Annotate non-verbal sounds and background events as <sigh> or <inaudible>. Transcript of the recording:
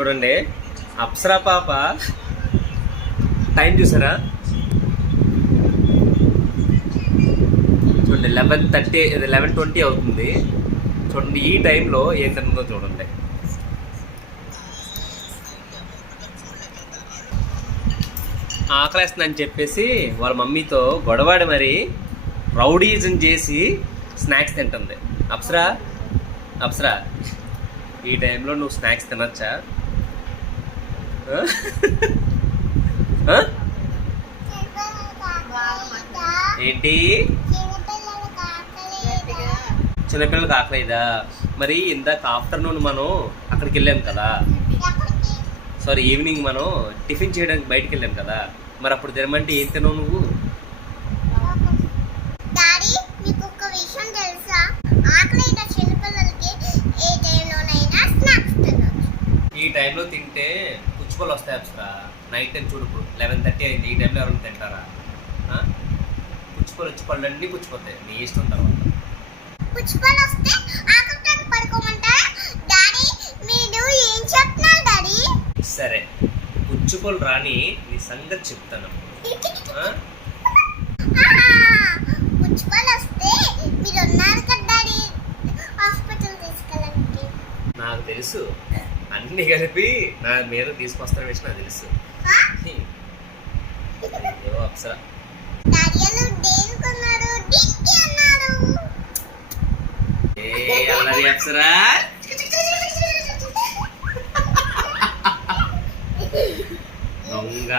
చూడండి. అప్సరా పాప. టైం చూసారా? చూడండి లెవెన్ థర్టీ లెవెన్ ట్వంటీ అవుతుంది. చూడండి ఈ టైంలో ఏం తింటుందో చూడండి. ఆకలేస్తుందని చెప్పేసి వాళ్ళ మమ్మీతో గొడవాడి మరి రౌడీజం చేసి స్నాక్స్ తింటుంది. అప్సరా? అప్సరా ఈ టైంలో నువ్వు స్నాక్స్ తినచ్చా? ఏంటి? చిన్నపిల్లలకు ఆకలేదా మరి ఇందాక ఆఫ్టర్నూన్ మనం అక్కడికి వెళ్ళాం కదా. సారీ ఈవినింగ్ మనం టిఫిన్ చేయడానికి బయటికి వెళ్ళాం కదా. మరి అప్పుడు తినమంటే ఏం తినవు నువ్వు? ఈ టైంలో తింటే పుచ్చుకోలు వస్తాయి అప్సరా నైట్ టైం చూడు ఇప్పుడు లెవెన్ థర్టీ అయింది. ఈ టైంలో ఎవరైనా తింటారా? పుచ్చుకోలు వచ్చి పళ్ళు అన్నీ పుచ్చిపోతాయి. నీ ఇష్టం తర్వాత. పుచ్చుకొని వస్తే ఆకలితో పడుకోమంటారా? డాడీ మీరు ఏం చెప్తున్నారు డాడీ సరే. పుచ్చుకోలు రాని నీ సంగతి చెప్తాను. ఆ? పుచ్చుకొని వస్తే మీరు ఉన్నారు కదా డాడీ హాస్పిటల్ తీసుకెళ్ళండి. నాకు తెలుసు. అన్ని కలిపి నా మీద తీసుకొస్తాను విషయం నాకు తెలుసు. అప్సరా. అల్లరి అప్సరా? <laughs> దొంగ.